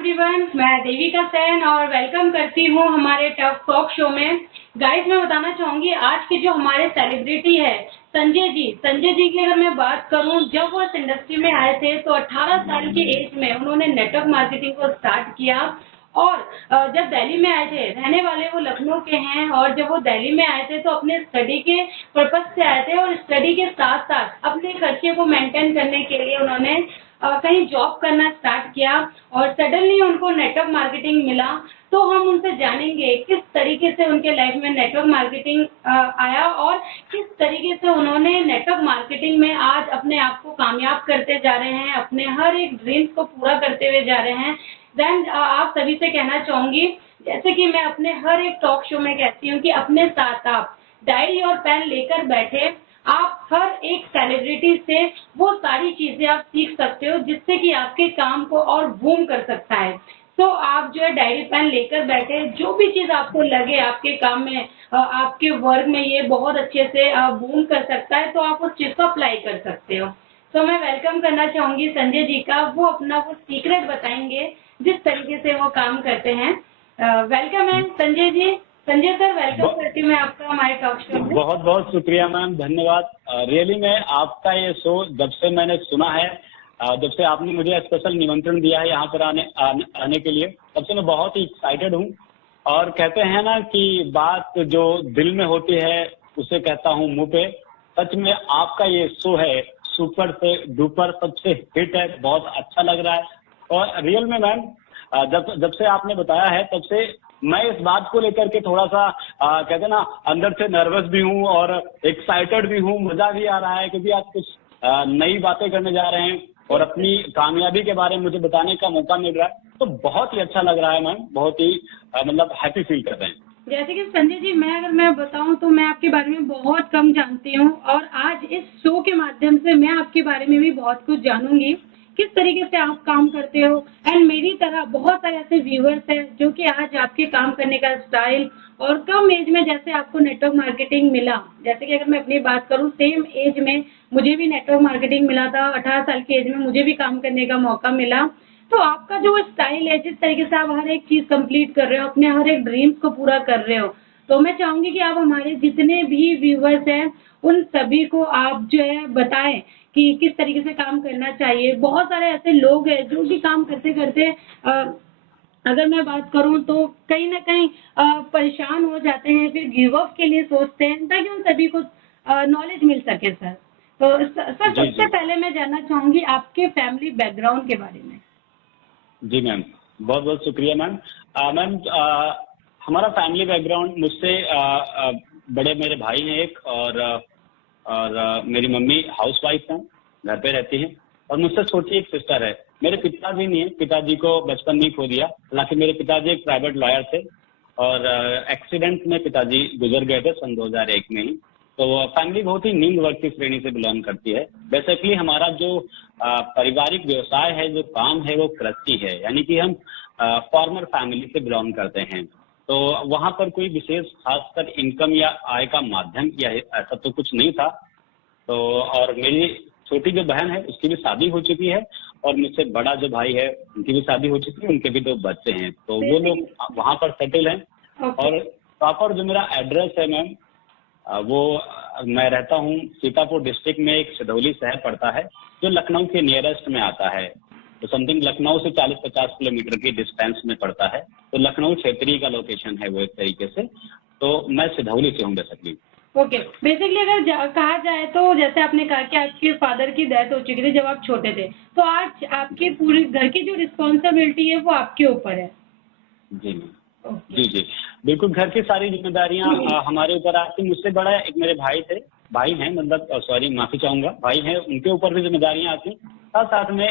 Everyone, मैं देविका सेन और welcome करती हूँ हमारे टॉक शो में। गाइस, मैं बताना चाहूंगी आज के जो हमारे सेलिब्रिटी है संजय जी की अगर मैं बात करूँ, जब वो इस इंडस्ट्री में आए थे तो 18 साल की एज में उन्होंने नेटवर्क मार्केटिंग को स्टार्ट किया। और जब दिल्ली में आए थे, रहने वाले वो लखनऊ के हैं, और जब वो दिल्ली में आए थे तो अपने स्टडी के पर्पज से आए थे और स्टडी के साथ साथ अपने खर्चे को मेंटेन करने के लिए उन्होंने कहीं जॉब करना स्टार्ट किया और सडनली उनको नेटवर्क मार्केटिंग मिला। तो हम उनसे जानेंगे किस तरीके से उनके लाइफ में नेटवर्क मार्केटिंग आया और किस तरीके से उन्होंने नेटवर्क मार्केटिंग में आज अपने आप को कामयाब करते जा रहे हैं, अपने हर एक ड्रीम्स को पूरा करते हुए जा रहे हैं। देन आप सभी से कहना चाहूंगी, जैसे कि मैं अपने हर एक टॉक शो में कहती हूँ कि अपने साथ आप डायरी और पेन लेकर बैठे, आप हर एक सेलिब्रिटी से वो सारी चीजें आप सीख सकते हो जिससे कि आपके काम को और बूम कर सकता है। तो आप जो है डायरी पेन लेकर बैठे, जो भी चीज आपको लगे आपके काम में, आपके वर्क में ये बहुत अच्छे से बूम कर सकता है, तो आप उस चीज को अप्लाई कर सकते हो। तो मैं वेलकम करना चाहूंगी संजय जी का, वो अपना वो सीक्रेट बताएंगे जिस तरीके से वो काम करते हैं। वेलकम है संजय जी। संजय सर, वेलकम करती हूँ मैं आपका हमारे टॉक शो में। बहुत बहुत शुक्रिया मैम, धन्यवाद। रियली मैं आपका ये शो जब से मैंने सुना है, जब से आपने मुझे स्पेशल निमंत्रण दिया है यहाँ पर आने के लिए, तब से मैं बहुत ही एक्साइटेड हूँ। और कहते हैं ना कि बात जो दिल में होती है उसे कहता हूँ मुंह पे। सच में आपका ये शो है सुपर से डुपर, सबसे हिट है, बहुत अच्छा लग रहा है। और रियल में मैम जब से आपने बताया है तब से मैं इस बात को लेकर के थोड़ा सा कहते हैं ना अंदर से नर्वस भी हूँ और एक्साइटेड भी हूँ। मजा भी आ रहा है क्योंकि आप कुछ नई बातें करने जा रहे हैं और अपनी कामयाबी के बारे में मुझे बताने का मौका मिल रहा है, तो बहुत ही अच्छा लग रहा है मैम, बहुत ही मतलब हैप्पी फील कर रहे हैं। जैसे कि संजय जी, अगर मैं बताऊं तो मैं आपके बारे में बहुत कम जानती हूं और आज इस शो के माध्यम से मैं आपके बारे में भी बहुत कुछ जानूंगी, किस तरीके से आप काम करते हो। एंड मेरी तरह बहुत सारे ऐसे व्यूअर्स हैं जो कि आज आपके काम करने का स्टाइल और कम एज में जैसे आपको नेटवर्क मार्केटिंग मिला, जैसे कि अगर मैं अपनी बात करूं, सेम एज में मुझे भी नेटवर्क मार्केटिंग मिला था। 18 साल की एज में मुझे भी काम करने का मौका मिला। तो आपका जो स्टाइल है, जिस तरीके से आप हर एक चीज कंप्लीट कर रहे हो, अपने हर एक ड्रीम्स को पूरा कर रहे हो, तो मैं चाहूंगी कि आप हमारे जितने भी व्यूअर्स हैं उन सभी को आप जो है बताएं कि किस तरीके से काम करना चाहिए। बहुत सारे ऐसे लोग हैं जो कि काम करते करते अगर मैं बात करूं तो कहीं ना कहीं परेशान हो जाते हैं, फिर गिव अप के लिए सोचते हैं, ताकि उन सभी को नॉलेज मिल सके। सर, तो सर सबसे पहले मैं जानना चाहूंगी आपके फैमिली बैकग्राउंड के बारे में। जी मैम, बहुत बहुत शुक्रिया मैम। मैम हमारा फैमिली बैकग्राउंड, मुझसे बड़े मेरे भाई हैं एक, और मेरी मम्मी हाउस वाइफ हैं, घर पे रहती हैं, और मुझसे छोटी एक सिस्टर है। मेरे पिताजी नहीं है, पिताजी को बचपन में खो दिया। हालांकि मेरे पिताजी एक प्राइवेट लॉयर थे और एक्सीडेंट में पिताजी गुजर गए थे सन 2001 में ही। तो फैमिली बहुत ही निम्न वर्ग की श्रेणी से बिलोंग करती है। बेसिकली हमारा जो पारिवारिक व्यवसाय है, जो काम है, वो कृषि है, यानी कि हम फार्मर फैमिली से बिलोंग करते हैं। तो वहाँ पर कोई विशेष खासकर इनकम या आय का माध्यम या ऐसा तो कुछ नहीं था। तो और मेरी छोटी जो बहन है उसकी भी शादी हो चुकी है, और मुझसे बड़ा जो भाई है उनकी भी शादी हो चुकी है, उनके भी 2 बच्चे हैं। तो वो लोग वहाँ पर सेटल हैं। और प्रॉपर जो मेरा एड्रेस है मैम, वो मैं रहता हूँ सीतापुर डिस्ट्रिक्ट में, एक सिधौली शहर पड़ता है जो लखनऊ के नियरेस्ट में आता है। तो समथिंग लखनऊ से 40-50 किलोमीटर की डिस्टेंस में पड़ता है। तो लखनऊ क्षेत्रीय का लोकेशन है वो एक तरीके से। तो मैं सिधौली से हूँ बेसिकली। ओके, बेसिकली अगर कहा जाए तो जैसे आपने कहा कि आपके फादर की डेथ हो चुकी थी जब आप छोटे थे, तो आज आपकी पूरी घर की जो रिस्पॉन्सिबिलिटी है वो आपके ऊपर है। जी मैम, जी बिल्कुल, घर की सारी जिम्मेदारियां हमारे ऊपर आती। मुझसे बड़ा एक मेरे भाई हैं, मतलब सॉरी माफी चाहूंगा, भाई हैं, उनके ऊपर भी जिम्मेदारियां आती, साथ साथ में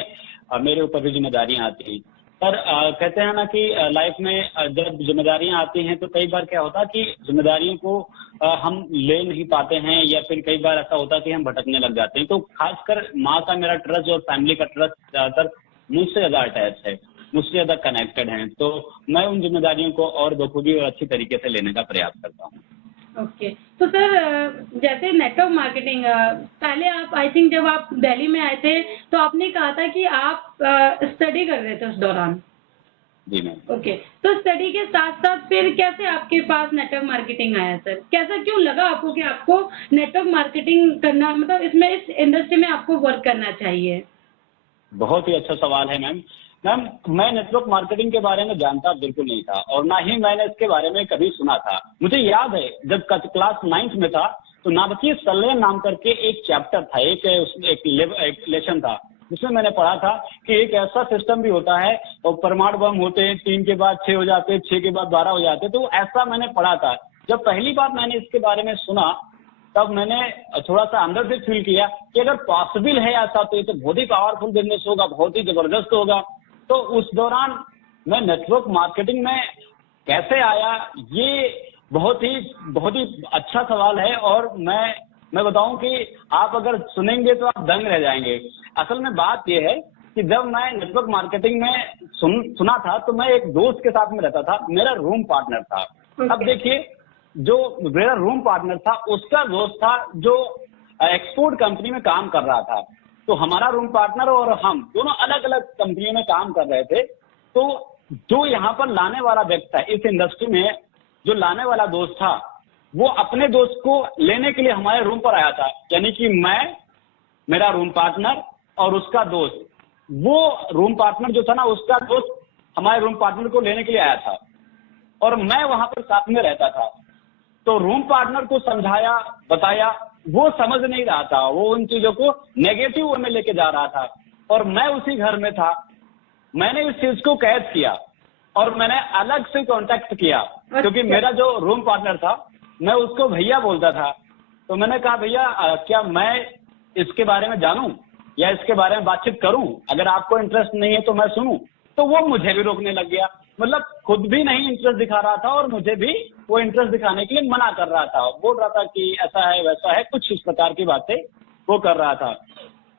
मेरे ऊपर भी जिम्मेदारियां आती। पर कहते हैं ना कि लाइफ में जब जिम्मेदारियां आती हैं तो कई बार क्या होता है कि जिम्मेदारियों को हम ले नहीं पाते हैं, या फिर कई बार ऐसा होता है कि हम भटकने लग जाते हैं। तो खासकर माँ का मेरा ट्रस्ट और फैमिली का ट्रस्ट ज़्यादातर मुझसे ज़्यादा अटैच है, मुझसे ज़्यादा कनेक्टेड हैं। तो मैं उन जिम्मेदारियों को और बखूबी और अच्छी तरीके से लेने का प्रयास करता हूँ। ओके, तो सर जैसे नेटवर्क मार्केटिंग, पहले आप आई थिंक जब आप दिल्ली में आए थे तो आपने कहा था कि आप स्टडी कर रहे थे उस दौरान। जी मैम। ओके, तो स्टडी के साथ साथ फिर कैसे आपके पास नेटवर्क मार्केटिंग आया सर? कैसा क्यों लगा आपको कि आपको नेटवर्क मार्केटिंग करना, मतलब इसमें इस इंडस्ट्री में आपको वर्क करना चाहिए? बहुत ही अच्छा सवाल है मैम। मैम, मैं नेटवर्क मार्केटिंग के बारे में जानता बिल्कुल नहीं था और ना ही मैंने इसके बारे में कभी सुना था। मुझे याद है जब क्लास 9th में था तो नाभिकीय संलयन नाम करके एक चैप्टर था, एक लेसन था, जिसमें मैंने पढ़ा था कि एक ऐसा सिस्टम भी होता है और परमाणु बम होते हैं, 3 के बाद 6 हो जाते हैं, 6 के बाद 12 हो जाते हैं। तो ऐसा मैंने पढ़ा था। जब पहली बार मैंने इसके बारे में सुना तब मैंने थोड़ा सा अंदर से फील किया कि अगर पॉसिबल है ऐसा तो ये तो बहुत ही पावरफुल बिजनेस होगा, बहुत ही जबरदस्त होगा। तो उस दौरान मैं नेटवर्क मार्केटिंग में कैसे आया, ये बहुत ही अच्छा सवाल है और मैं बताऊं कि आप अगर सुनेंगे तो आप दंग रह जाएंगे। असल में बात यह है कि जब मैं नेटवर्क मार्केटिंग में सुना था तो मैं एक दोस्त के साथ में रहता था, मेरा रूम पार्टनर था। अब देखिए, जो मेरा रूम पार्टनर था उसका दोस्त था जो एक्सपोर्ट कंपनी में काम कर रहा था। तो हमारा रूम पार्टनर और हम दोनों अलग अलग कंपनियों में काम कर रहे थे। तो जो यहाँ पर लाने वाला व्यक्ति था इस इंडस्ट्री में, जो लाने वाला दोस्त था, वो अपने दोस्त को लेने के लिए हमारे रूम पर आया था। यानी कि मैं, मेरा रूम पार्टनर और उसका दोस्त, वो रूम पार्टनर जो था ना, उसका दोस्त हमारे रूम पार्टनर को लेने के लिए आया था और मैं वहां पर साथ में रहता था। तो रूम पार्टनर को समझाया, बताया, वो समझ नहीं रहा था, वो उन चीजों को नेगेटिव वे में लेके जा रहा था और मैं उसी घर में था। मैंने इस चीज को कैद किया और मैंने अलग से कांटेक्ट किया, क्योंकि मेरा जो रूम पार्टनर था मैं उसको भैया बोलता था। तो मैंने कहा, भैया क्या मैं इसके बारे में जानूं या इसके बारे में बातचीत करूं? अगर आपको इंटरेस्ट नहीं है तो मैं सुनूं। तो वो मुझे भी रोकने लग गया, मतलब खुद भी नहीं इंटरेस्ट दिखा रहा था और मुझे भी वो इंटरेस्ट दिखाने के लिए मना कर रहा था। बोल रहा था कि ऐसा है वैसा है, कुछ इस प्रकार की बातें वो कर रहा था।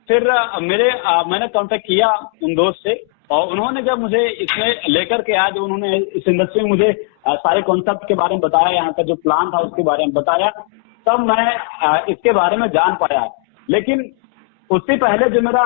फिर मैंने कांटेक्ट किया उन दोस्त से और उन्होंने जब मुझे इसमें लेकर के आज उन्होंने इस इंडस्ट्री में मुझे सारे कॉन्सेप्ट के बारे में बताया, यहाँ का जो प्लान था उसके बारे में बताया, तब मैं इसके बारे में जान पाया। लेकिन उससे पहले जो मेरा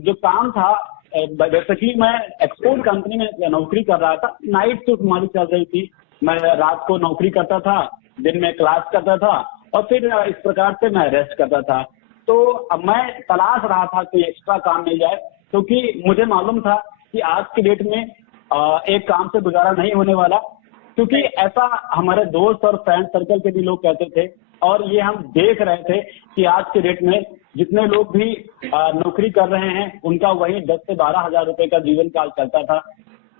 जो काम था, जैसे कि मैं एक्सपोर्ट कंपनी में नौकरी कर रहा था, नाइट शिफ्ट हमारी चल रही थी। मैं रात को नौकरी करता था, दिन में क्लास करता था और फिर इस प्रकार से मैं रेस्ट करता था। तो अब मैं तलाश रहा था कि एक्स्ट्रा काम मिल जाए, क्योंकि मुझे मालूम था कि आज की डेट में एक काम से गुजारा नहीं होने वाला, क्योंकि ऐसा हमारे दोस्त और फ्रेंड सर्कल के भी लोग कहते थे और ये हम देख रहे थे कि आज के डेट में जितने लोग भी नौकरी कर रहे हैं उनका वही 10 से 12 हजार रुपए का जीवन काल चलता था।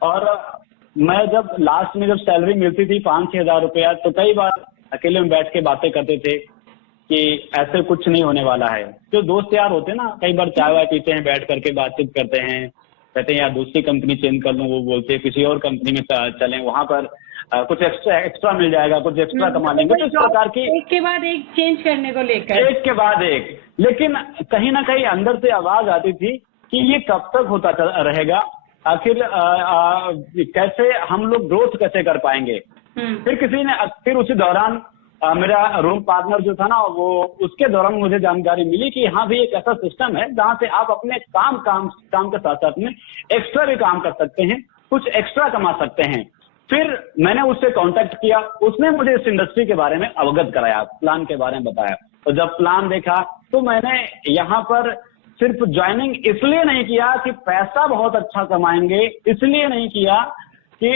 और मैं जब लास्ट में जब सैलरी मिलती थी 5-6 हजार रुपया, तो कई बार अकेले में बैठ के बातें करते थे कि ऐसे कुछ नहीं होने वाला है। जो दोस्त यार होते हैं ना, कई बार चाय वाय पीते हैं, बैठ करके बातचीत करते हैं, कहते हैं यार दूसरी कंपनी चेंज कर लूं, वो बोलते हैं किसी और कंपनी में चलें, वहां पर कुछ एक्स्ट्रा मिल जाएगा, कुछ एक्स्ट्रा कमा लेंगे। तो इस प्रकार की एक के बाद एक चेंज करने को लेकर, एक के बाद एक। लेकिन कहीं ना कहीं अंदर से आवाज आती थी कि ये कब तक होता रहेगा, आखिर कैसे हम लोग ग्रोथ कैसे कर पाएंगे। फिर उसी दौरान मेरा रूम पार्टनर जो था ना, वो उसके दौरान मुझे जानकारी मिली कि हाँ भी एक ऐसा सिस्टम है जहाँ से आप अपने काम के साथ साथ में एक्स्ट्रा भी काम कर सकते हैं, कुछ एक्स्ट्रा कमा सकते हैं। फिर मैंने उससे कांटेक्ट किया, उसने मुझे इस इंडस्ट्री के बारे में अवगत कराया, प्लान के बारे में बताया। तो जब प्लान देखा तो मैंने यहाँ पर सिर्फ ज्वाइनिंग इसलिए नहीं किया कि पैसा बहुत अच्छा कमाएंगे, इसलिए नहीं किया कि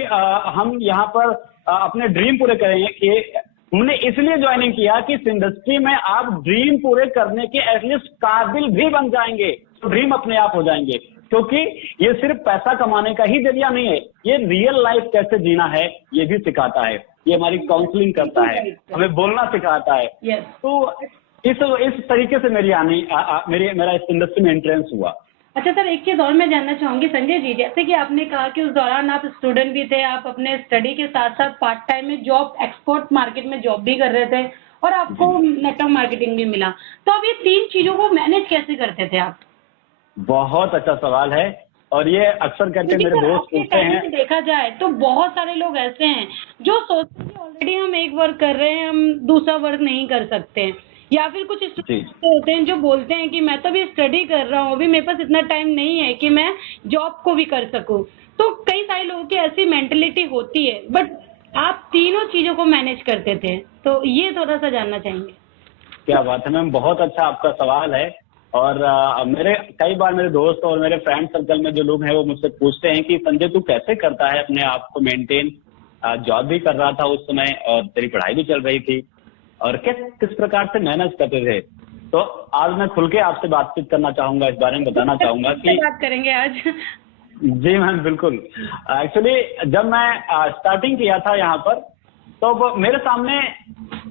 हम यहाँ पर अपने ड्रीम पूरे करेंगे, कि हमने इसलिए ज्वाइनिंग किया कि इस इंडस्ट्री में आप ड्रीम पूरे करने के एटलीस्ट काबिल भी बन जाएंगे, तो ड्रीम अपने आप हो जाएंगे। क्योंकि ये सिर्फ पैसा कमाने का ही जरिया नहीं है, ये रियल लाइफ कैसे जीना है ये भी सिखाता है। ये हमारी काउंसलिंग करता है, हमें बोलना सिखाता है। तो इस तरीके से मेरा इस इंडस्ट्री में एंट्रेंस हुआ। अच्छा सर, एक चीज और मैं जानना चाहूंगी संजय जी, जैसे कि आपने कहा कि उस दौरान आप स्टूडेंट भी थे, आप अपने स्टडी के साथ साथ पार्ट टाइम में जॉब, एक्सपोर्ट मार्केट में जॉब भी कर रहे थे और आपको नेटवर्क मार्केटिंग भी मिला, तो अब ये 3 चीजों को मैनेज कैसे करते थे आप? बहुत अच्छा सवाल है और ये अक्सर करके मेरे दोस्त पूछते हैं। देखा जाए तो बहुत सारे लोग ऐसे हैं जो सोचते हैं ऑलरेडी हम एक वर्क कर रहे हैं, हम दूसरा वर्क नहीं कर सकते, या फिर कुछ स्टूडेंट होते हैं जो बोलते हैं कि मैं तो भी स्टडी कर रहा हूँ, अभी मेरे पास इतना टाइम नहीं है कि मैं जॉब को भी कर सकूँ। तो कई सारे लोगों लोगों की ऐसी मेंटेलिटी होती है, बट आप तीनों चीजों को मैनेज करते थे, तो ये थोड़ा सा जानना चाहेंगे। क्या बात है मैम, बहुत अच्छा आपका सवाल है। और मेरे कई बार मेरे दोस्त और मेरे फ्रेंड सर्कल में जो लोग हैं वो मुझसे पूछते हैं कि संजय तू कैसे करता है अपने आप को मेंटेन, जॉब भी कर रहा था उस समय और तेरी पढ़ाई भी चल रही थी, और किस प्रकार से मैनेज करते थे। तो आज मैं खुल के आपसे बातचीत करना चाहूंगा, इस बारे में बताना चाहूंगा कि बात करेंगे आज। जी मैम बिल्कुल। एक्चुअली जब मैं स्टार्टिंग किया था यहाँ पर, तो मेरे सामने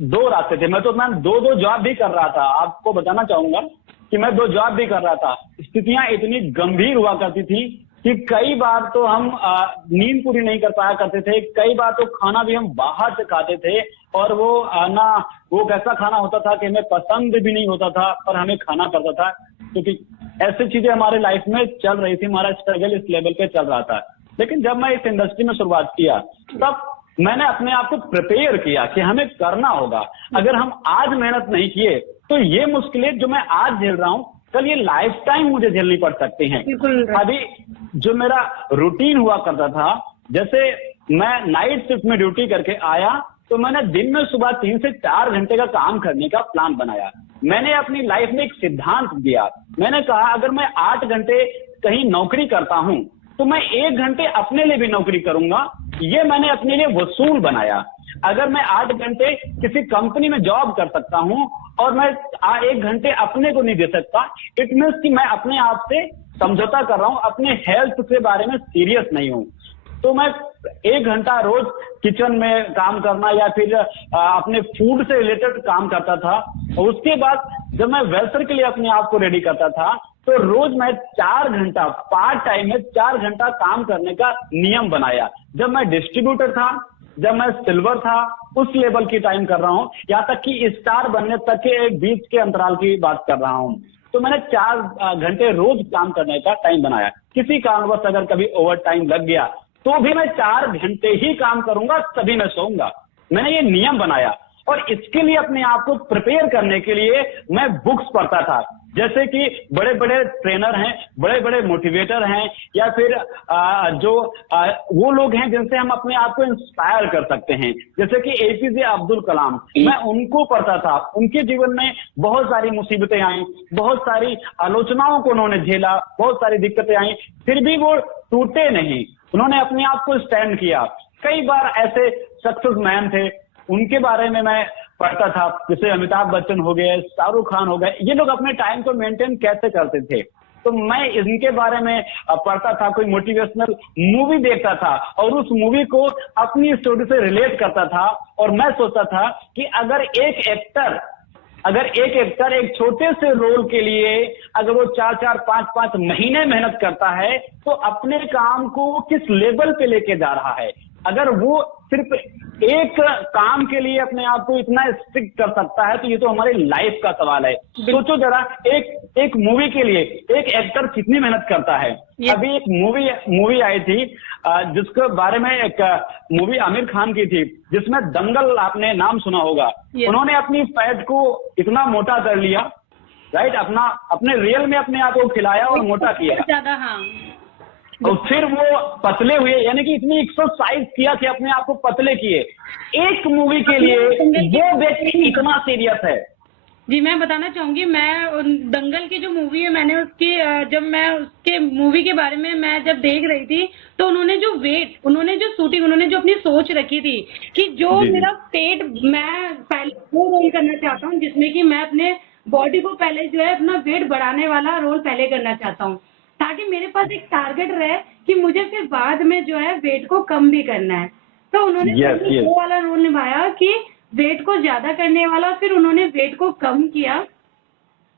दो रास्ते थे। मैं दो जॉब भी कर रहा था। आपको बताना चाहूंगा कि मैं 2 जॉब भी कर रहा था। स्थितियां इतनी गंभीर हुआ करती थी कि कई बार तो हम नींद पूरी नहीं कर पाया करते थे, कई बार तो खाना भी हम बाहर से खाते थे, और वो कैसा खाना होता था कि हमें पसंद भी नहीं होता था, पर हमें खाना पड़ता था, क्योंकि ऐसी चीजें हमारे लाइफ में चल रही थी। हमारा स्ट्रगल इस लेवल पे चल रहा था। लेकिन जब मैं इस इंडस्ट्री में शुरुआत किया, तब मैंने अपने आप को प्रिपेयर किया कि हमें करना होगा। अगर हम आज मेहनत नहीं किए तो ये मुश्किलें जो मैं आज झेल रहा हूँ, कल ये लाइफ टाइम मुझे झेलनी पड़ सकती हैं। अभी जो मेरा रूटीन हुआ करता था, जैसे मैं नाइट शिफ्ट में ड्यूटी करके आया, तो मैंने दिन में सुबह 3 से 4 घंटे का काम करने का प्लान बनाया। मैंने अपनी लाइफ में एक सिद्धांत दिया। मैंने कहा अगर मैं 8 घंटे कहीं नौकरी करता हूं, तो मैं 1 घंटे अपने लिए भी नौकरी करूंगा। ये मैंने अपने लिए वसूल बनाया। अगर मैं 8 घंटे किसी कंपनी में जॉब कर सकता हूं और मैं 1 घंटे अपने को नहीं दे सकता, इट मीन्स कि मैं अपने आप से समझौता कर रहा हूं, अपने हेल्थ के बारे में सीरियस नहीं हूं। तो मैं 1 घंटा रोज किचन में काम करना या फिर अपने फूड से रिलेटेड काम करता था। और उसके बाद जब मैं वेल्सर के लिए अपने आप को रेडी करता था, तो रोज मैं 4 घंटा पार्ट टाइम में 4 घंटा काम करने का नियम बनाया। जब मैं डिस्ट्रीब्यूटर था, जब मैं सिल्वर था, उस लेवल की टाइम कर रहा हूँ, यहाँ तक कि स्टार बनने तक के एक बीच के अंतराल की बात कर रहा हूँ। तो मैंने 4 घंटे रोज काम करने का टाइम बनाया। किसी कारणवश अगर कभी ओवर टाइम लग गया तो भी मैं 4 घंटे ही काम करूंगा, तभी मैं सोऊंगा। मैंने ये नियम बनाया, और इसके लिए अपने आप को प्रिपेयर करने के लिए मैं बुक्स पढ़ता था। जैसे कि बड़े बड़े ट्रेनर हैं, बड़े बड़े मोटिवेटर हैं, या फिर वो लोग हैं जिनसे हम अपने आप को इंस्पायर कर सकते हैं, जैसे कि एपीजे अब्दुल कलाम। मैं उनको पढ़ता था। उनके जीवन में बहुत सारी मुसीबतें आई, बहुत सारी आलोचनाओं को उन्होंने झेला, बहुत सारी दिक्कतें आई, फिर भी वो टूटे नहीं। उन्होंने अपने आप को स्टैंड किया। कई बार ऐसे सक्सेस मैन थे, उनके बारे में मैं पढ़ता था, जैसे अमिताभ बच्चन हो गए, शाहरुख खान हो गए। ये लोग अपने टाइम को मेंटेन कैसे करते थे, तो मैं इनके बारे में पढ़ता था। कोई मोटिवेशनल मूवी देखता था और उस मूवी को अपनी स्टोरी से रिलेट करता था, और मैं सोचता था कि अगर एक एक्टर एक छोटे से रोल के लिए अगर वो 4-4, 5-5 महीने मेहनत करता है, तो अपने काम को किस लेवल पे लेके जा रहा है। अगर वो सिर्फ एक काम के लिए अपने आप को इतना स्ट्रिक्ट कर सकता है, तो ये तो हमारी लाइफ का सवाल है। सोचो जरा, एक मूवी के लिए एक एक्टर कितनी मेहनत करता है। अभी एक मूवी आई थी, जिसके बारे में एक मूवी आमिर खान की थी, जिसमें दंगल, आपने नाम सुना होगा। उन्होंने अपनी फैट को इतना मोटा कर लिया, राइट, अपने रियल में अपने आप को खिलाया और मोटा किया ज्यादा। हाँ। और फिर वो पतले हुए, यानी कि इतनी एक्सरसाइज किया कि अपने आप को पतले किए। एक मूवी के लिए वो व्यक्ति इतना सीरियस है। जी, मैं बताना चाहूंगी, मैं दंगल की जो मूवी है, मैंने उसके मूवी के बारे में मैं जब देख रही थी, तो उन्होंने जो शूटिंग, उन्होंने जो अपनी सोच रखी थी कि जो मेरा पेट, मैं पहले वो रोल करना चाहता हूँ जिसमें कि मैं अपने बॉडी को पहले जो है अपना वेट बढ़ाने वाला रोल पहले करना चाहता हूँ, ताकि मेरे पास एक टारगेट रहे कि मुझे फिर बाद में जो है वेट को कम भी करना है। तो उन्होंने वो वाला रोल निभाया कि वेट को ज्यादा करने वाला, फिर उन्होंने वेट को कम किया,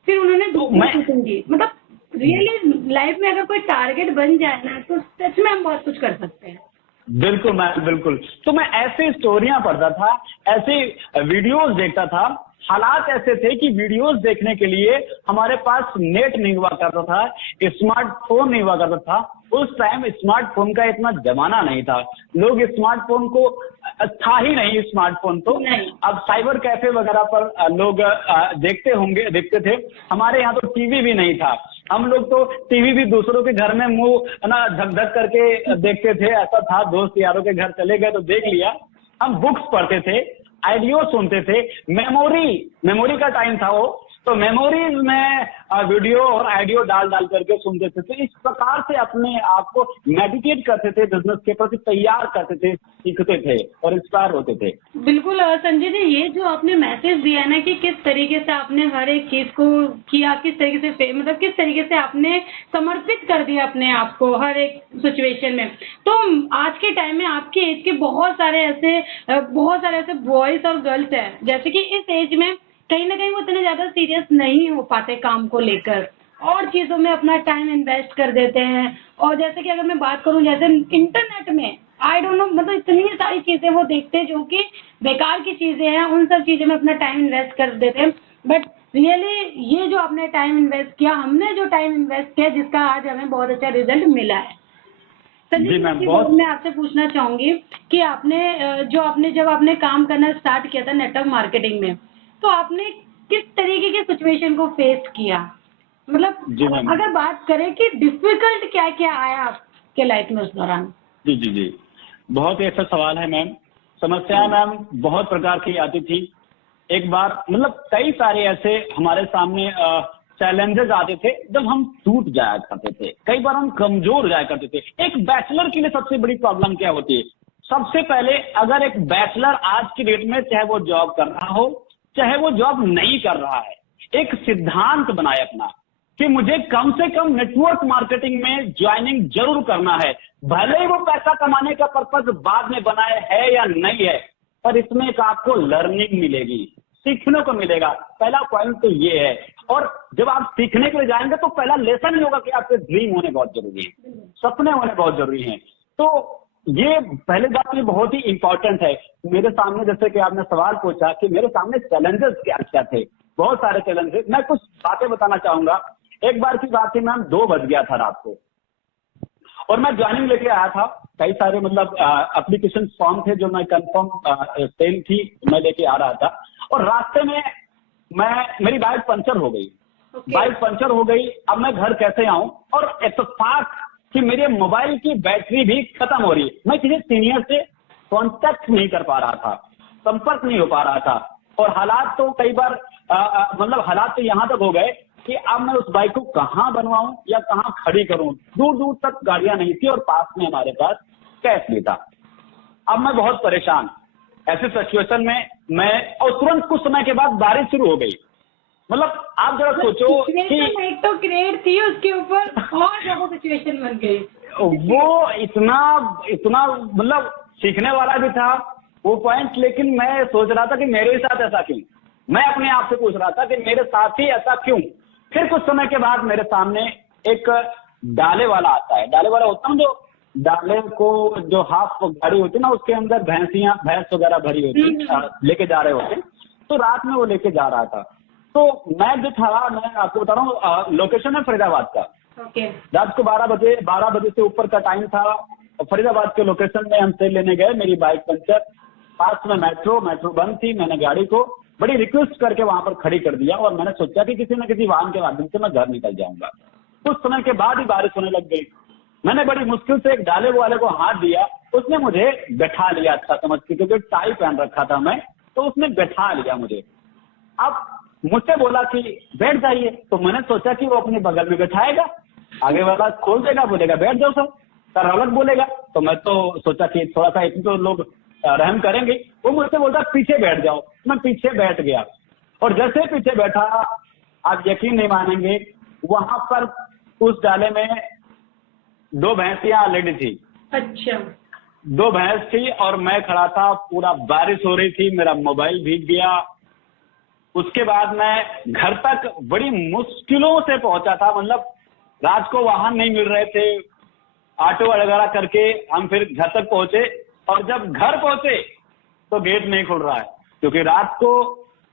फिर उन्होंने शूटिंग की। मतलब रियली लाइफ में अगर कोई टारगेट बन जाए ना, तो सच में हम बहुत कुछ कर सकते हैं। बिल्कुल। तो मैं ऐसी स्टोरियां पढ़ता था, ऐसे वीडियोस देखता था। हालात ऐसे थे कि वीडियोस देखने के लिए हमारे पास नेट नहीं हुआ करता था, स्मार्टफोन नहीं हुआ करता था। उस टाइम स्मार्टफोन का इतना जमाना नहीं था, लोग स्मार्टफोन को था ही नहीं स्मार्टफोन तो नहीं। अब साइबर कैफे वगैरह पर लोग देखते थे। हमारे यहाँ तो टीवी भी नहीं था। हम लोग तो टीवी भी दूसरों के घर में मुंह ना धक-धक करके देखते थे, ऐसा था। दोस्त यारों के घर चले गए तो देख लिया। हम बुक्स पढ़ते थे, ऑडियो सुनते थे, मेमोरी का टाइम था वो, तो मेमोरीज में वीडियो और ऑडियो डाल करके सुनते थे। तो इस प्रकार से अपने आप को मेडिटेट करते थे, बिजनेस के प्रति तैयार करते थे, सीखते थे और इंस्पायर होते थे। बिल्कुल संजय जी, ये जो आपने मैसेज दिया ना कि किस तरीके से आपने हर एक चीज को किया, किस तरीके से मतलब किस तरीके से आपने समर्पित कर दिया अपने आप को हर एक सिचुएशन में। तो आज के टाइम में आपके एज के बहुत सारे ऐसे बॉयज और गर्ल्स हैं, जैसे कि इस एज में कहीं ना कहीं वो इतने ज्यादा सीरियस नहीं हो पाते काम को लेकर और चीजों में अपना टाइम इन्वेस्ट कर देते हैं। और जैसे कि अगर मैं बात करूं, जैसे इंटरनेट में आई डोंट नो, मतलब इतनी सारी चीजें वो देखते हैं जो कि बेकार की चीजें हैं, उन सब चीजों में अपना टाइम इन्वेस्ट कर देते हैं। बट रियली ये जो आपने टाइम इन्वेस्ट किया, हमने जो टाइम इन्वेस्ट किया, जिसका आज हमें बहुत अच्छा रिजल्ट मिला है। जी मैम, मैं आपसे पूछना चाहूंगी कि आपने जब आपने काम करना स्टार्ट किया था नेटवर्क मार्केटिंग में, तो आपने किस तरीके की सिचुएशन को फेस किया? मतलब अगर बात करें कि डिफिकल्ट क्या क्या आया आपके लाइफ में उस दौरान? जी, बहुत ही अच्छा सवाल है मैम। समस्याएं मैम बहुत प्रकार की आती थी। एक बार मतलब कई सारे ऐसे हमारे सामने चैलेंजेस आते थे जब हम टूट जाया करते थे, कई बार हम कमजोर जाया करते थे। एक बैचलर के लिए सबसे बड़ी प्रॉब्लम क्या होती है? सबसे पहले अगर एक बैचलर आज की डेट में चाहे वो जॉब कर रहा हो चाहे वो जॉब नहीं कर रहा है, एक सिद्धांत बनाए अपना कि मुझे कम से कम नेटवर्क मार्केटिंग में ज्वाइनिंग जरूर करना है। भले ही वो पैसा कमाने का पर्पज बाद में बनाए है या नहीं है, पर इसमें एक आपको लर्निंग मिलेगी, सीखने को मिलेगा। पहला पॉइंट तो ये है। और जब आप सीखने के लिए जाएंगे तो पहला लेसन ही होगा कि आपके ड्रीम होने बहुत जरूरी है, सपने होने बहुत जरूरी हैं। तो ये पहले बात ये बहुत ही इंपॉर्टेंट है। मेरे सामने, जैसे कि आपने सवाल पूछा कि मेरे सामने चैलेंजेस क्या क्या थे, बहुत सारे चैलेंजेस। मैं कुछ बातें बताना चाहूंगा। एक बार की बात थी मैम, 2 बज गया था रात को और मैं ज्वाइनिंग लेके आया था। कई सारे मतलब एप्लीकेशन फॉर्म थे जो मैं कंफर्म सेल थी, मैं लेके आ रहा था। और रास्ते में मेरी बाइक पंचर हो गई। बाइक पंचर हो गई। अब मैं घर कैसे आऊं? और इत्तेफाक कि मेरे मोबाइल की बैटरी भी खत्म हो रही है। मैं किसी सीनियर से कांटेक्ट नहीं कर पा रहा था, संपर्क नहीं हो पा रहा था। और हालात तो कई बार मतलब हालात तो यहाँ तक हो गए कि अब मैं उस बाइक को कहाँ बनवाऊं या कहाँ खड़ी करूं। दूर दूर तक गाड़ियां नहीं थी और पास में हमारे पास कैश भी था। अब मैं बहुत परेशान। ऐसे सिचुएशन में मैं, और तुरंत कुछ समय के बाद बारिश शुरू हो गई। मतलब आप जरा सोचो कि एक तो क्रिएट थी, उसके ऊपर और ज्यादा सिचुएशन बन गई। वो इतना मतलब सीखने वाला भी था वो पॉइंट। लेकिन मैं सोच रहा था कि मेरे साथ ऐसा क्यों, मैं अपने आप से पूछ रहा था कि मेरे साथ ही ऐसा क्यों। फिर कुछ समय के बाद मेरे सामने एक डाले वाला आता है। डाले वाला होता है जो डाले को, जो हाफ गाड़ी होती है ना, उसके अंदर भैंस वगैरह भरी होती है, लेके जा रहे होते। तो रात में वो लेके जा रहा था। तो मैं जो था, मैं आपको बता रहा हूँ, लोकेशन है फरीदाबाद का। रात को 12 बजे से ऊपर का टाइम था। फरीदाबाद के लोकेशन में हम सेल लेने गए। मेरी बाइक पंचर, पास में मेट्रो बंद थी। मैंने गाड़ी को बड़ी रिक्वेस्ट करके वहां पर खड़ी कर दिया और मैंने सोचा कि किसी न किसी वाहन के माध्यम से मैं घर निकल जाऊंगा। कुछ समय के बाद ही बारिश होने लग गई। मैंने बड़ी मुश्किल से एक डाले वाले को हाथ दिया। उसने मुझे बैठा लिया, अच्छा समझ के, क्योंकि टाई पहन रखा था मैं, तो उसने बैठा लिया मुझे। अब मुझसे बोला कि बैठ जाइए। तो मैंने सोचा कि वो अपने बगल में बैठाएगा, आगे वाला खोल देगा, बोलेगा बैठ जाओ सर अलग बोलेगा। तो मैं तो सोचा कि थोड़ा सा इतने तो लोग रहम करेंगे। वो मुझसे बोलता पीछे बैठ जाओ। मैं पीछे बैठ गया और जैसे पीछे बैठा, आप यकीन नहीं मानेंगे, वहां पर उस डाले में 2 भैंसियां ऑलरेडी थी। अच्छा। 2 भैंस थी और मैं खड़ा था। पूरा बारिश हो रही थी, मेरा मोबाइल भीग गया। उसके बाद मैं घर तक बड़ी मुश्किलों से पहुंचा था। मतलब रात को वाहन नहीं मिल रहे थे, ऑटो वगैरह करके हम फिर घर तक पहुंचे। और जब घर पहुंचे तो गेट नहीं खुल रहा है, क्योंकि रात को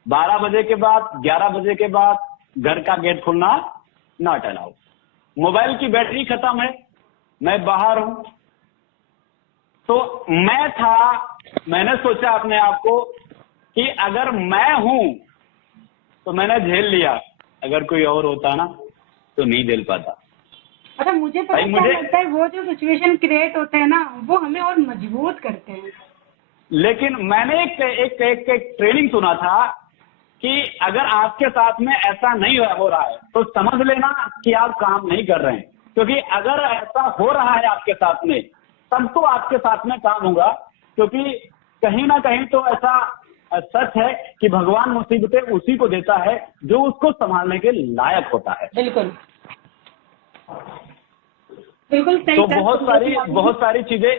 12 बजे के बाद, 11 बजे के बाद घर का गेट खुलना नॉट अलाउड। मोबाइल की बैटरी खत्म है, मैं बाहर हूं। तो मैंने सोचा अपने आप को कि अगर मैं हूं तो मैंने झेल लिया। अगर कोई और होता ना तो नहीं झेल पाता। अच्छा, मुझे पता भाई क्या मुझे लगता है, वो जो सिचुएशन क्रिएट होते हैं ना, वो हमें और मजबूत करते हैं। लेकिन मैंने एक ट्रेनिंग सुना था कि अगर आपके साथ में ऐसा नहीं हो रहा है तो समझ लेना कि आप काम नहीं कर रहे हैं, क्योंकि अगर ऐसा हो रहा है आपके साथ में तब तो आपके साथ में काम होगा, क्योंकि कहीं ना कहीं तो ऐसा सच है कि भगवान मुसीबतें उसी को देता है जो उसको संभालने के लायक होता है। बिल्कुल बिल्कुल सही तो कहा।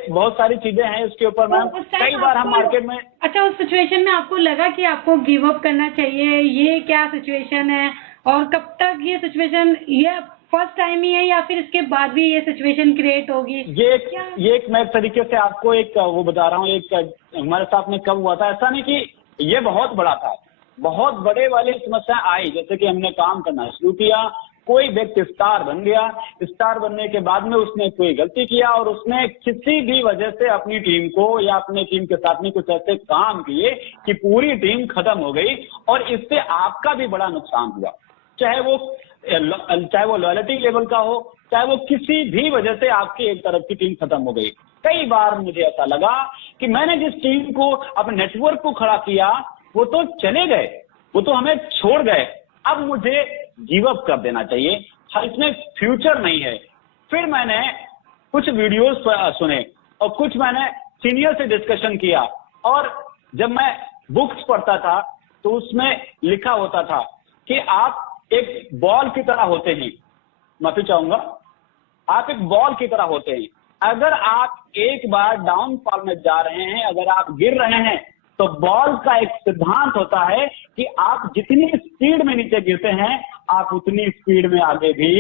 बहुत सारी चीजें हैं इसके ऊपर मैम। तो उस टाइम कई बार हम आपको- मार्केट में अच्छा, उस सिचुएशन में आपको लगा कि आपको गिव अप करना चाहिए, ये क्या सिचुएशन है, और कब तक ये सिचुएशन, ये फर्स्ट टाइम ही है या फिर इसके बाद भी ये सिचुएशन क्रिएट होगी? ये एक मैं तरीके से आपको एक वो बता रहा हूँ, एक हमारे साथ में कब हुआ था। ऐसा नहीं कि ये बहुत बड़ा था, बहुत बड़े वाली समस्या आई। जैसे कि हमने काम करना शुरू किया, कोई व्यक्ति स्टार बन गया, स्टार बनने के बाद में उसने कोई गलती किया और उसने किसी भी वजह से अपनी टीम को या अपने टीम के साथ में कुछ ऐसे काम किए कि पूरी टीम खत्म हो गई, और इससे आपका भी बड़ा नुकसान हुआ। चाहे वो लॉयल्टी लेवल का हो, चाहे वो किसी भी वजह से आपकी एक तरफ की टीम खत्म हो गई। कई बार मुझे ऐसा लगा कि मैंने जिस टीम को अपने नेटवर्क को खड़ा किया वो तो चले गए, वो तो हमें छोड़ गए, अब मुझे गिव अप कर देना चाहिए, इसमें फ्यूचर नहीं है। फिर मैंने कुछ वीडियोस सुने और कुछ मैंने सीनियर से डिस्कशन किया, और जब मैं बुक्स पढ़ता था तो उसमें लिखा होता था कि आप एक बॉल की तरह होते हैं। माफी चाहूंगा, आप एक बॉल की तरह होते हैं। अगर आप एक बार डाउनफॉल में जा रहे हैं, अगर आप गिर रहे हैं, तो बॉल का एक सिद्धांत होता है कि आप जितनी स्पीड में नीचे गिरते हैं आप उतनी स्पीड में आगे भी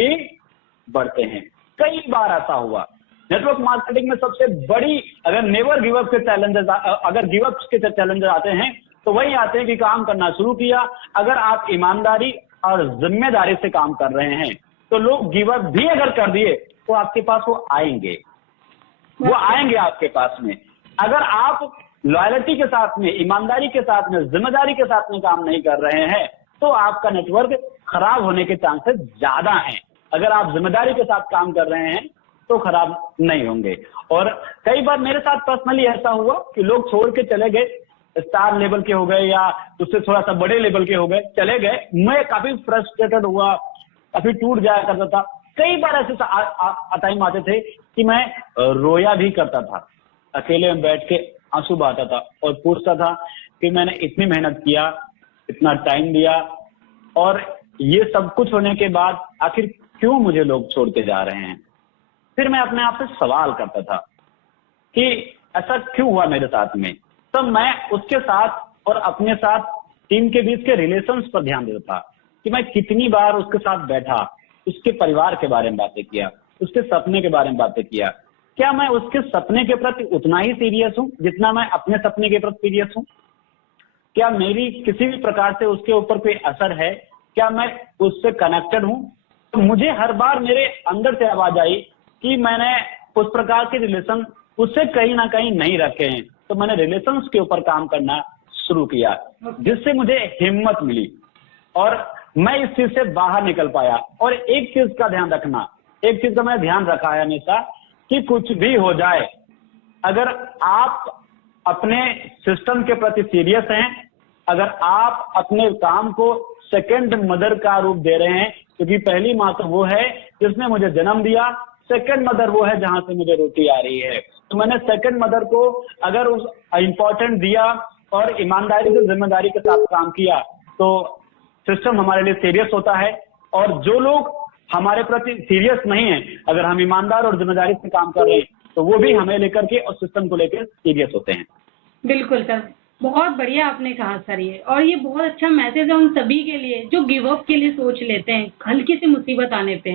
बढ़ते हैं। कई बार ऐसा हुआ। नेटवर्क मार्केटिंग में सबसे बड़ी, अगर नेवर गिव अप के चैलेंजेस, अगर गिव अप के चैलेंजेस आते हैं तो वही आते हैं कि काम करना शुरू किया, अगर आप ईमानदारी और जिम्मेदारी से काम कर रहे हैं तो लोग गिव अप भी अगर कर दिए तो आपके पास वो आएंगे आपके पास में। अगर आप लॉयल्टी के साथ में, ईमानदारी के साथ में, जिम्मेदारी के साथ में काम नहीं कर रहे हैं तो आपका नेटवर्क खराब होने के चांसेस ज्यादा हैं। अगर आप जिम्मेदारी के साथ काम कर रहे हैं तो खराब नहीं होंगे। और कई बार मेरे साथ पर्सनली ऐसा हुआ कि लोग छोड़ के चले गए, स्टार लेवल के हो गए या उससे थोड़ा सा बड़े लेवल के हो गए, चले गए। मैं काफी फ्रस्ट्रेटेड हुआ, काफी टूट जाया करता था। कई बार ऐसे टाइम आते थे कि मैं रोया भी करता था, अकेले में बैठ के आंसू बहाता था और पूछता था कि मैंने इतनी मेहनत किया, इतना टाइम दिया, और ये सब कुछ होने के बाद आखिर क्यों मुझे लोग छोड़ के जा रहे हैं। फिर मैं अपने आप से सवाल करता था कि ऐसा क्यों हुआ मेरे साथ में। तब मैं उसके साथ और अपने साथ टीम के बीच के रिलेशंस पर ध्यान देता था कि मैं कितनी बार उसके साथ बैठा, उसके परिवार के बारे में बातें किया, उसके सपने के बारे में बातें किया। क्या मैं उसके सपने के प्रति उतना ही सीरियस हूं जितना मैं अपने सपने के प्रति सीरियस हूं? क्या मेरी किसी भी प्रकार से उसके ऊपर कोई असर है? क्या मैं उससे कनेक्टेड हूं? तो मुझे हर बार मेरे अंदर से आवाज आई कि मैंने उस प्रकार के रिलेशन उससे कहीं ना कहीं नहीं रखे हैं। तो मैंने रिलेशंस के ऊपर काम करना शुरू किया, जिससे मुझे हिम्मत मिली और मैं इस चीज से बाहर निकल पाया। और एक चीज का ध्यान रखना, एक चीज का मैंने ध्यान रखा है हमेशा कि कुछ भी हो जाए, अगर आप अपने सिस्टम के प्रति सीरियस हैं, अगर आप अपने काम को सेकंड मदर का रूप दे रहे हैं, क्योंकि पहली माँ तो वो है जिसने मुझे जन्म दिया, सेकंड मदर वो है जहां से मुझे रोटी आ रही है। तो मैंने सेकंड मदर को अगर उस इम्पोर्टेंट दिया और ईमानदारी से जिम्मेदारी के साथ काम किया तो सिस्टम हमारे लिए सीरियस होता है। और जो लोग हमारे प्रति सीरियस नहीं है, अगर हम ईमानदार और जिम्मेदारी से काम कर रहे हैं तो वो भी हमें लेकर के और सिस्टम को लेकर सीरियस होते हैं। बिल्कुल सर, बहुत बढ़िया आपने कहा सर ये, और ये बहुत अच्छा मैसेज है उन सभी के लिए जो गिव अप के लिए सोच लेते हैं। हल्की सी मुसीबत आने पे,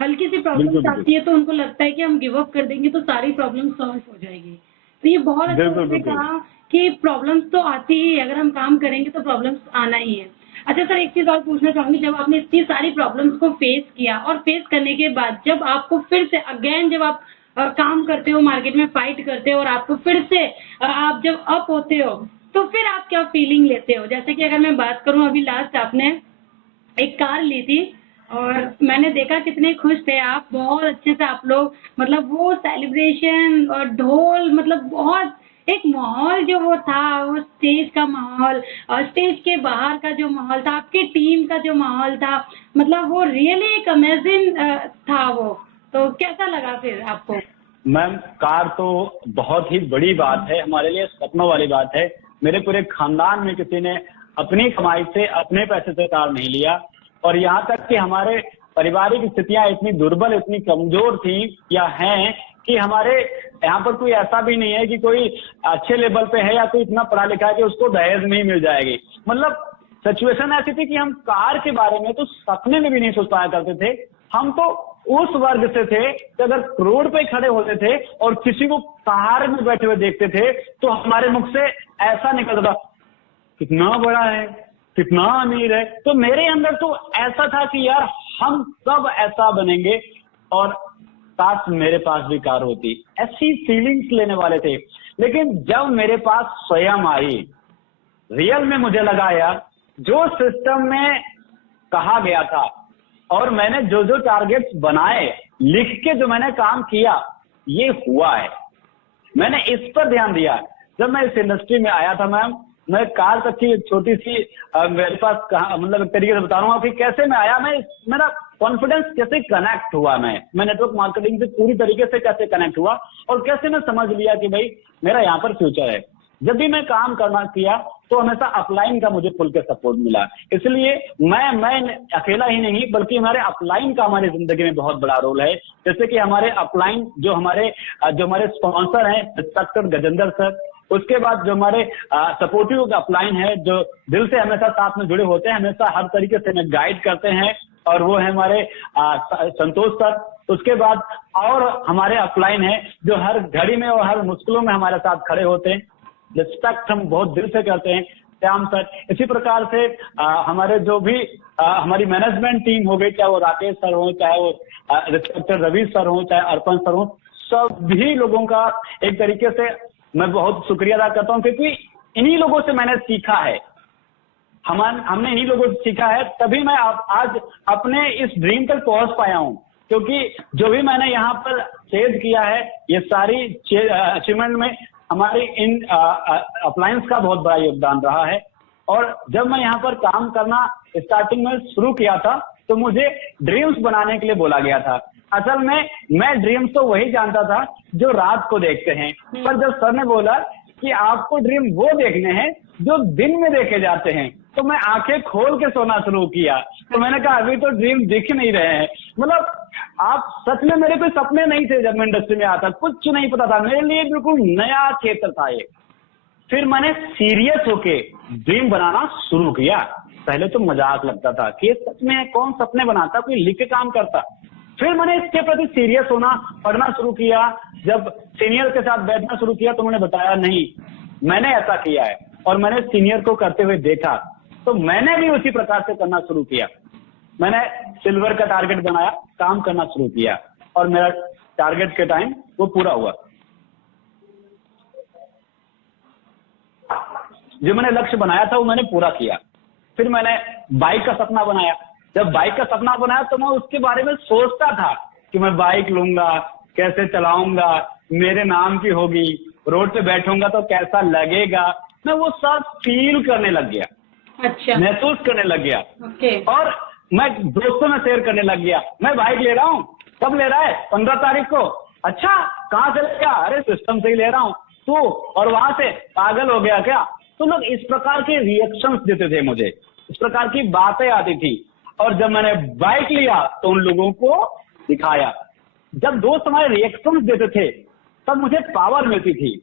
हल्की सी प्रॉब्लम आती है तो उनको लगता है कि हम गिव अप कर देंगे तो सारी प्रॉब्लम सॉल्व हो जाएगी। तो ये बहुत अच्छा आपने कहा कि प्रॉब्लम्स तो आती ही है, अगर हम काम करेंगे तो प्रॉब्लम्स आना ही है। अच्छा सर, एक चीज और पूछना चाहूंगी, जब आपने इतनी सारी प्रॉब्लम्स को फेस किया और फेस करने के बाद जब आपको फिर से अगेन जब आप काम करते हो, मार्केट में फाइट करते हो और आपको फिर से आप जब अप होते हो तो फिर आप क्या फीलिंग लेते हो? जैसे कि अगर मैं बात करूं, अभी लास्ट आपने एक कार ली थी और मैंने देखा कितने खुश थे आप, बहुत अच्छे से आप लोग, मतलब वो सेलिब्रेशन और ढोल, मतलब बहुत एक माहौल जो वो था, वो स्टेज का माहौल और स्टेज के बाहर का जो माहौल था, आपकी टीम का जो माहौल था, मतलब वो रियली एक अमेजिंग था वो। तो कैसा लगा फिर आपको? मैम कार तो बहुत ही बड़ी बात है, हमारे लिए सपनों वाली बात है। मेरे पूरे खानदान में किसी ने अपनी कमाई से, अपने पैसे से कार नहीं लिया, और यहाँ तक कि हमारे पारिवारिक स्थितियां इतनी दुर्बल, इतनी कमजोर थी या हैं कि हमारे यहाँ पर कोई ऐसा भी नहीं है कि कोई अच्छे लेवल पे है या कोई इतना पढ़ा लिखा है कि उसको दहेज नहीं मिल जाएगी। मतलब सिचुएशन ऐसी थी कि हम कार के बारे में तो सपने में भी नहीं सोच पाया करते थे। हम तो उस वर्ग से थे कि अगर रोड पे खड़े होते थे और किसी को कार में बैठे हुए देखते थे तो हमारे मुख से ऐसा निकलता था, कितना बड़ा है, कितना अमीर है। तो मेरे अंदर तो ऐसा था कि यार हम कब ऐसा बनेंगे और काश मेरे पास भी कार होती, ऐसी फीलिंग्स लेने वाले थे। लेकिन जब मेरे पास स्वयं आई, रियल में मुझे लगा यार जो सिस्टम में कहा गया था और मैंने जो जो टारगेट्स बनाए, लिख के जो मैंने काम किया, ये हुआ है। मैंने इस पर ध्यान दिया। जब मैं इस इंडस्ट्री में आया था मैम, मैं कार तक की छोटी सी मेरे पास मतलब एक तरीके से बता रहा हूँ कि कैसे मैं आया, मेरा कॉन्फिडेंस कैसे कनेक्ट हुआ, मैं नेटवर्क मार्केटिंग से पूरी तरीके से कैसे कनेक्ट हुआ और कैसे मैं समझ लिया कि भाई मेरा यहाँ पर फ्यूचर है। जब भी मैं काम करना किया तो हमेशा अपलाइन का मुझे खुल के सपोर्ट मिला। इसलिए मैं अकेला ही नहीं बल्कि हमारे अपलाइन का हमारी जिंदगी में बहुत बड़ा रोल है। जैसे कि हमारे अपलाइन जो हमारे स्पॉन्सर हैं, डॉक्टर गजेंद्र सर, उसके बाद जो हमारे सपोर्टिव अपलाइन है जो दिल से हमेशा साथ में जुड़े होते हैं, हमेशा हर तरीके से हमें गाइड करते हैं, और वो है हमारे संतोष सर। उसके बाद और हमारे अपलाइन है जो हर घड़ी में और हर मुश्किलों में हमारे साथ खड़े होते हैं। रिस्पेक्ट हम बहुत दिल से करते हैं, श्याम सर। इसी प्रकार से हमारे जो भी हमारी मैनेजमेंट टीम हो गई, चाहे वो राकेश सर हो, चाहे वो रिस्पेक्टेड रवि सर हो, चाहे अर्पण सर हो, सभी लोगों का एक तरीके से मैं बहुत शुक्रिया अदा करता हूँ, क्योंकि इन्हीं लोगों से मैंने सीखा है। हमने इन्हीं लोगों से सीखा है, तभी मैं आज अपने इस ड्रीम तक पहुंच पाया हूँ। क्योंकि जो भी मैंने यहाँ पर चेज किया है, ये सारी अचीवमेंट में हमारी इन अप्लायंस का बहुत बड़ा योगदान रहा है। और जब मैं यहाँ पर काम करना स्टार्टिंग में शुरू किया था तो मुझे ड्रीम्स बनाने के लिए बोला गया था। असल में मैं ड्रीम्स तो वही जानता था जो रात को देखते हैं, पर जब सर ने बोला कि आपको ड्रीम वो देखने हैं जो दिन में देखे जाते हैं, तो मैं आंखें खोल के सोना शुरू किया। तो मैंने कहा अभी तो ड्रीम दिख नहीं रहे हैं। मतलब आप सच में, मेरे कोई सपने नहीं थे जब मैं इंडस्ट्री में आता, कुछ नहीं पता था, मेरे लिए बिल्कुल नया क्षेत्र था ये। फिर मैंने सीरियस होके ड्रीम बनाना शुरू किया। पहले तो मजाक लगता था कि सच में कौन सपने बनाता, कोई लिख के काम करता। फिर मैंने इसके प्रति सीरियस होना, पढ़ना शुरू किया। जब सीनियर के साथ बैठना शुरू किया तो उन्होंने बताया नहीं मैंने ऐसा किया है, और मैंने सीनियर को करते हुए देखा तो मैंने भी उसी प्रकार से करना शुरू किया। मैंने सिल्वर का टारगेट बनाया, काम करना शुरू किया, और मेरा टारगेट के टाइम वो पूरा हुआ। जो मैंने लक्ष्य बनाया था वो मैंने पूरा किया। फिर मैंने बाइक का सपना बनाया। जब बाइक का सपना बनाया तो मैं उसके बारे में सोचता था कि मैं बाइक लूंगा, कैसे चलाऊंगा, मेरे नाम की होगी, रोड पे बैठूंगा तो कैसा लगेगा। मैं वो सब फील करने लग गया, अच्छा, महसूस करने लग गया। ओके। और मैं दोस्तों में शेयर करने लग गया, मैं बाइक ले रहा हूँ। कब ले रहा है? 15 तारीख को। अच्छा, कहाँ से लेगा? अरे सिस्टम से ही ले रहा हूँ। तू और वहां से पागल हो गया क्या? तो लोग इस प्रकार के रिएक्शंस देते थे मुझे, इस प्रकार की बातें आती थी। और जब मैंने बाइक लिया तो उन लोगों को दिखाया। जब दोस्त हमारे रिएक्शंस देते थे तब मुझे पावर मिलती थी,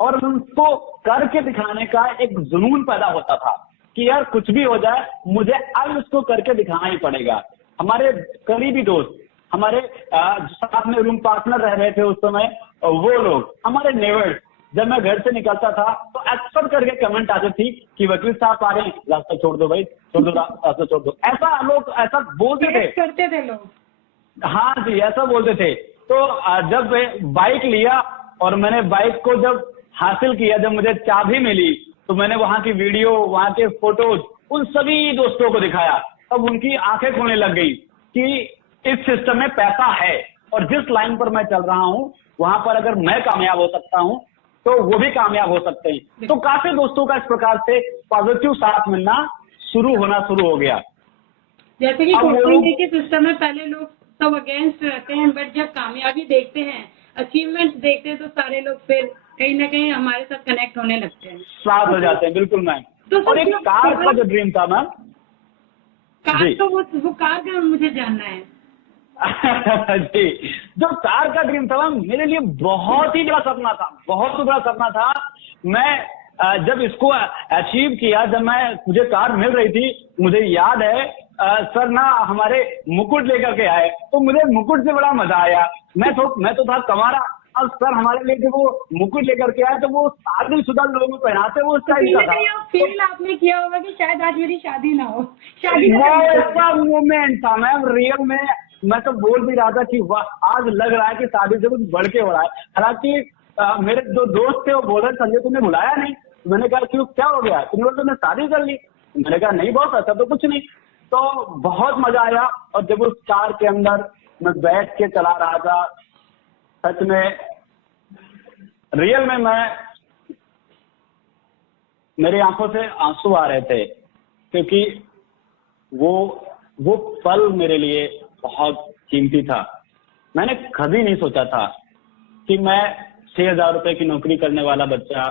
और उनको करके दिखाने का एक जुनून पैदा होता था कि यार कुछ भी हो जाए मुझे अब इसको करके दिखाना ही पड़ेगा। हमारे करीबी दोस्त, हमारे साथ में रूम पार्टनर रह रहे थे उस समय, वो लोग, हमारे नेबर्स, जब मैं घर से निकलता था तो अक्सर करके कमेंट आती थी कि वकील साहब आ रहे हैं, रास्ता छोड़ दो भाई, छोड़ दो, रास्ता छोड़ दो। ऐसा लोग ऐसा बोलते थे, करते थे लोग। हाँ जी, ऐसा बोलते थे। तो जब बाइक लिया और मैंने बाइक को जब हासिल किया, जब मुझे चाबी मिली, तो मैंने वहां की वीडियो, वहां के फोटोज उन सभी दोस्तों को दिखाया। तब उनकी आंखें खोलने लग गई कि इस सिस्टम में पैसा है और जिस लाइन पर मैं चल रहा हूं वहां पर अगर मैं कामयाब हो सकता हूं तो वो भी कामयाब हो सकते हैं। तो काफी दोस्तों का इस प्रकार से पॉजिटिव साथ मिलना शुरू हो गया। जैसे कि अब वो कोचिंग लोग के सिस्टम में पहले लोग सब अगेंस्ट रहते हैं, बट जब कामयाबी देखते हैं, अचीवमेंट देखते हैं, तो सारे लोग फिर कहीं ना कहीं हमारे साथ कनेक्ट होने लगते हैं, साथ हो जाते हैं। बिल्कुल मैम। तो और एक कार का जो ड्रीम था मैम, कार जी। तो वो कार का मुझे जानना है। जी, जो कार का ड्रीम था मैम, मेरे लिए बहुत ही बड़ा सपना था, बहुत बड़ा सपना था। मैं जब इसको अचीव किया, जब मुझे कार मिल रही थी, मुझे याद है सर ना हमारे मुकुट लेकर के आए, तो मुझे मुकुट से बड़ा मजा आया। मैं तो था कमारा, अब सर हमारे लिए जब वो मुकुट लेकर के आए तो वो शादीशुदा लोगों को पहनाते वो उस टाइप का था। फील आपने किया होगा कि शायद आज मेरी शादी ना हो, शादी वो ऐसा मोमेंट था मैम, रियल में मैं तो बोल भी रहा था कि वाह आज लग रहा है कि शादी से कुछ बढ़ के हो रहा है। हालांकि मेरे जो दोस्त थे वो बोल रहे संजय तुमने बुलाया नहीं। मैंने कहा क्यों, क्या हो गया? तुमने शादी कर ली? मैंने कहा नहीं बॉस, ऐसा तो कुछ नहीं। तो बहुत मजा आया। और जब उस कार के अंदर मैं बैठ के चला रहा था, सच में रियल में मेरी आंखों से आंसू आ रहे थे, क्योंकि वो पल मेरे लिए बहुत कीमती था। मैंने कभी नहीं सोचा था कि मैं 6,000 रुपए की नौकरी करने वाला बच्चा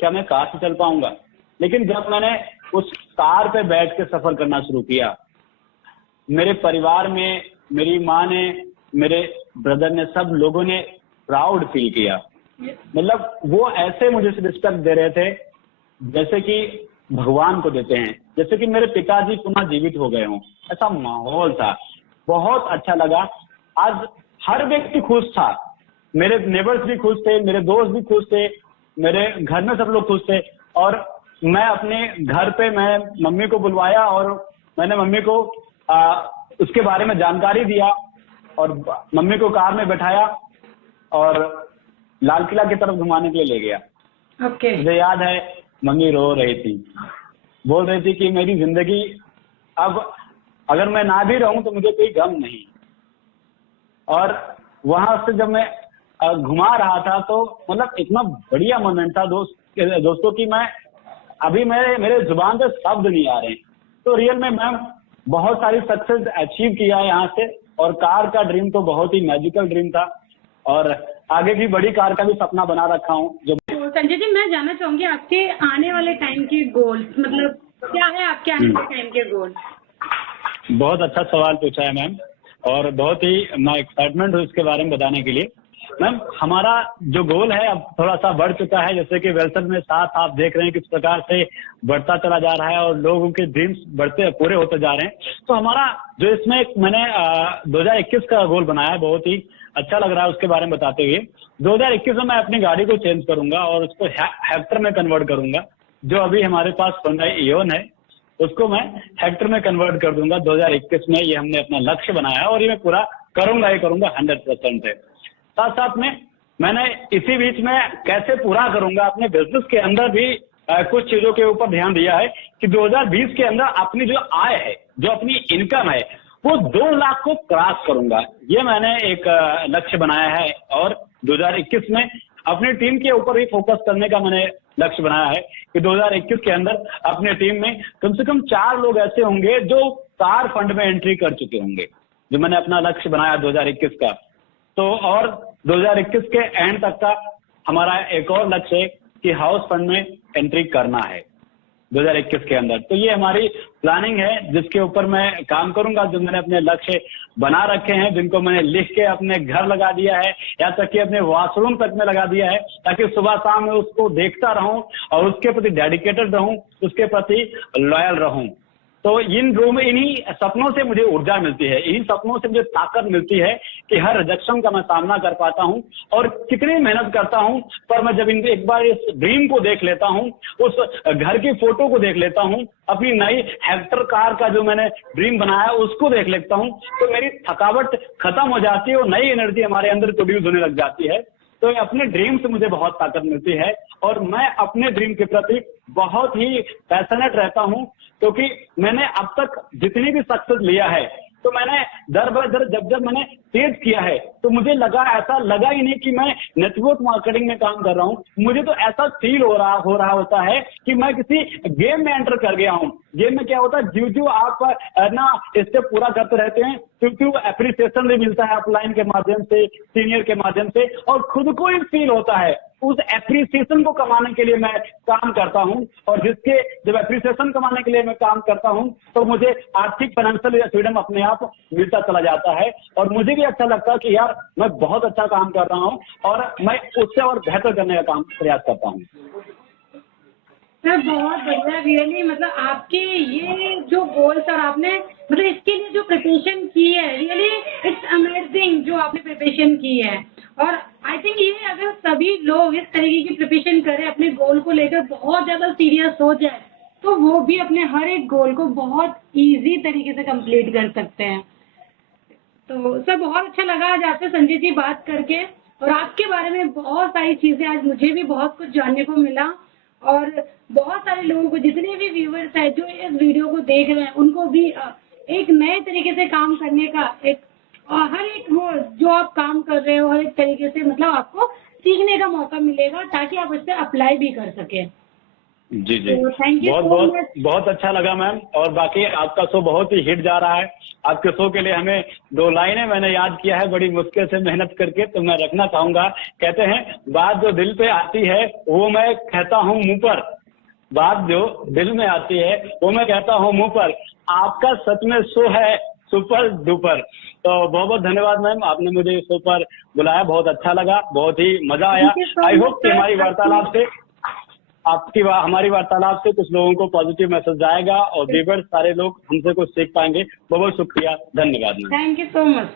क्या मैं कार से चल पाऊंगा। लेकिन जब मैंने उस कार पे बैठ के सफर करना शुरू किया, मेरे परिवार में मेरी माँ ने, मेरे ब्रदर ने, सब लोगों ने प्राउड फील किया। मतलब वो ऐसे मुझे रिस्पेक्ट दे रहे थे जैसे कि भगवान को देते हैं, जैसे कि मेरे पिताजी पुनः जीवित हो गए हों। ऐसा माहौल था, बहुत अच्छा लगा। आज हर व्यक्ति खुश था, मेरे नेबर्स भी खुश थे, मेरे दोस्त भी खुश थे, मेरे घर में सब लोग खुश थे। और मैं अपने घर पे मैं मम्मी को बुलवाया और मैंने मम्मी को उसके बारे में जानकारी दिया और मम्मी को कार में बैठाया और लाल किला की तरफ घुमाने के लिए ले गया। मुझे याद है मम्मी रो रही थी, बोल रही थी कि मेरी जिंदगी अब अगर मैं ना भी रहूं तो मुझे कोई गम नहीं। और वहां से जब मैं घुमा रहा था तो मतलब इतना बढ़िया मोमेंट था दोस्तों की मैं अभी मेरे जुबान पे शब्द नहीं आ रहे। तो रियल में मैम बहुत सारी सक्सेस अचीव किया है यहाँ से। और कार का ड्रीम तो बहुत ही मैजिकल ड्रीम था और आगे भी बड़ी कार का भी सपना बना रखा हूँ। जो संजय जी, मैं जानना चाहूंगी आपके आने वाले टाइम के गोल्स, मतलब क्या है आपके आने वाले टाइम के गोल? बहुत अच्छा सवाल पूछा है मैम और बहुत ही मैं एक्साइटमेंट हूँ इसके बारे में बताने के लिए। मैम हमारा जो गोल है अब थोड़ा सा बढ़ चुका है, जैसे कि वेलसन में साथ आप देख रहे हैं किस प्रकार से बढ़ता चला जा रहा है और लोगों के ड्रीम्स पूरे होते जा रहे हैं। तो हमारा जो इसमें मैंने 2021 का गोल बनाया है, बहुत ही अच्छा लग रहा है उसके बारे में बताते हुए। 2021 में मैं अपनी गाड़ी को चेंज करूंगा और उसको हेक्टर में कन्वर्ट करूंगा। जो अभी हमारे पास Hyundai Ion है उसको मैं हेक्टर में कन्वर्ट कर दूंगा 2021 में। ये हमने अपना लक्ष्य बनाया है और ये मैं पूरा करूंगा ही करूंगा 100% है। साथ साथ में मैंने इसी बीच में कैसे पूरा करूंगा अपने बिजनेस के अंदर भी कुछ चीजों के ऊपर ध्यान दिया है कि 2020 के अंदर अपनी जो आय है, जो अपनी इनकम है, वो 2 लाख को क्रॉस करूंगा। ये मैंने एक लक्ष्य बनाया है और 2021 में अपनी टीम के ऊपर भी फोकस करने का मैंने लक्ष्य बनाया है कि 2021 के अंदर अपने टीम में कम से कम 4 लोग ऐसे होंगे जो कार फंड में एंट्री कर चुके होंगे, जो मैंने अपना लक्ष्य बनाया 2021 का। तो और 2021 के एंड तक का हमारा एक और लक्ष्य है कि हाउस फंड में एंट्री करना है 2021 के अंदर। तो ये हमारी प्लानिंग है जिसके ऊपर मैं काम करूंगा, जो मैंने अपने लक्ष्य बना रखे हैं, जिनको मैंने लिख के अपने घर लगा दिया है, या तक कि अपने वॉशरूम तक में लगा दिया है, ताकि सुबह शाम में उसको देखता रहूं और उसके प्रति डेडिकेटेड रहूं, उसके प्रति लॉयल रहूं। तो इन्हीं सपनों से मुझे ऊर्जा मिलती है, इन्हीं सपनों से मुझे ताकत मिलती है कि हर रिजेक्शन का मैं सामना कर पाता हूं। और कितनी मेहनत करता हूं, पर मैं जब एक बार इस ड्रीम को देख लेता हूं, उस घर की फोटो को देख लेता हूं, अपनी नई हेक्टर कार का जो मैंने ड्रीम बनाया है उसको देख लेता हूं, तो मेरी थकावट खत्म हो जाती है और नई एनर्जी हमारे अंदर प्रोड्यूस होने लग जाती है। तो अपने ड्रीम से मुझे बहुत ताकत मिलती है और मैं अपने ड्रीम के प्रति बहुत ही पैशनेट रहता हूं, क्योंकि मैंने अब तक जितनी भी सक्सेस लिया है तो मैंने दर बर दर जब मैंने तेज किया है तो मुझे ऐसा लगा ही नहीं कि मैं नेटवर्क मार्केटिंग में काम कर रहा हूँ। मुझे तो ऐसा फील हो रहा होता है कि मैं किसी गेम में एंटर कर गया हूँ। गेम में क्या होता है, जो आप ना इससे पूरा करते रहते हैं, क्योंकि एप्रिसिएशन भी मिलता है अपलाइन के माध्यम से, सीनियर के माध्यम से, और खुद को ही फील होता है। उस एप्रिसिएशन को कमाने के लिए मैं काम करता हूं, और जब एप्रिसिएशन कमाने के लिए मैं काम करता हूं तो मुझे आर्थिक फाइनेंशियल फ्रीडम अपने आप मिलता चला जाता है, और मुझे भी अच्छा लगता है कि यार मैं बहुत अच्छा काम कर रहा हूं और मैं उससे और बेहतर करने का प्रयास करता हूं। सर बहुत बढ़िया, रियली मतलब आपके ये जो गोल्स और आपने मतलब इसके लिए जो प्रिपरेशन की है, रियली इट्स अमेजिंग जो आपने प्रिपरेशन की है। और आई थिंक ये अगर सभी लोग इस तरीके की प्रिपरेशन करें, अपने गोल को लेकर बहुत ज़्यादा सीरियस हो जाए, तो वो भी अपने हर एक गोल को बहुत ईजी तरीके से कंप्लीट कर सकते हैं। तो सर बहुत अच्छा लगा आज आपसे संजय जी बात करके, और आपके बारे में बहुत सारी चीज़ें आज मुझे भी बहुत कुछ जानने को मिला, और बहुत सारे लोगों को, जितने भी व्यूअर्स हैं जो इस वीडियो को देख रहे हैं, उनको भी एक नए तरीके से काम करने का हर एक वो जो आप काम कर रहे हो हर एक तरीके से मतलब आपको सीखने का मौका मिलेगा, ताकि आप इससे अप्लाई भी कर सकें। जी जी, तो थैंक यू बहुत अच्छा लगा मैम। और बाकी आपका शो बहुत ही हिट जा रहा है। आपके शो के लिए हमें 2 लाइनें मैंने याद किया है बड़ी मुश्किल से मेहनत करके, तो मैं रखना चाहूंगा। कहते हैं, बात जो दिल पे आती है वो मैं कहता हूँ मुंह पर, बात जो दिल में आती है वो मैं कहता हूँ मुंह पर, आपका सच में शो है सुपर डुपर। तो बहुत बहुत धन्यवाद मैम, आपने मुझे इस शो पर बुलाया, बहुत अच्छा लगा, बहुत ही मजा आया। आई होप कि हमारी वार्तालाप से कुछ लोगों को पॉजिटिव मैसेज जाएगा और व्यूअर्स सारे लोग हमसे कुछ सीख पाएंगे। बहुत बहुत शुक्रिया, धन्यवाद ma'am. Thank you so much.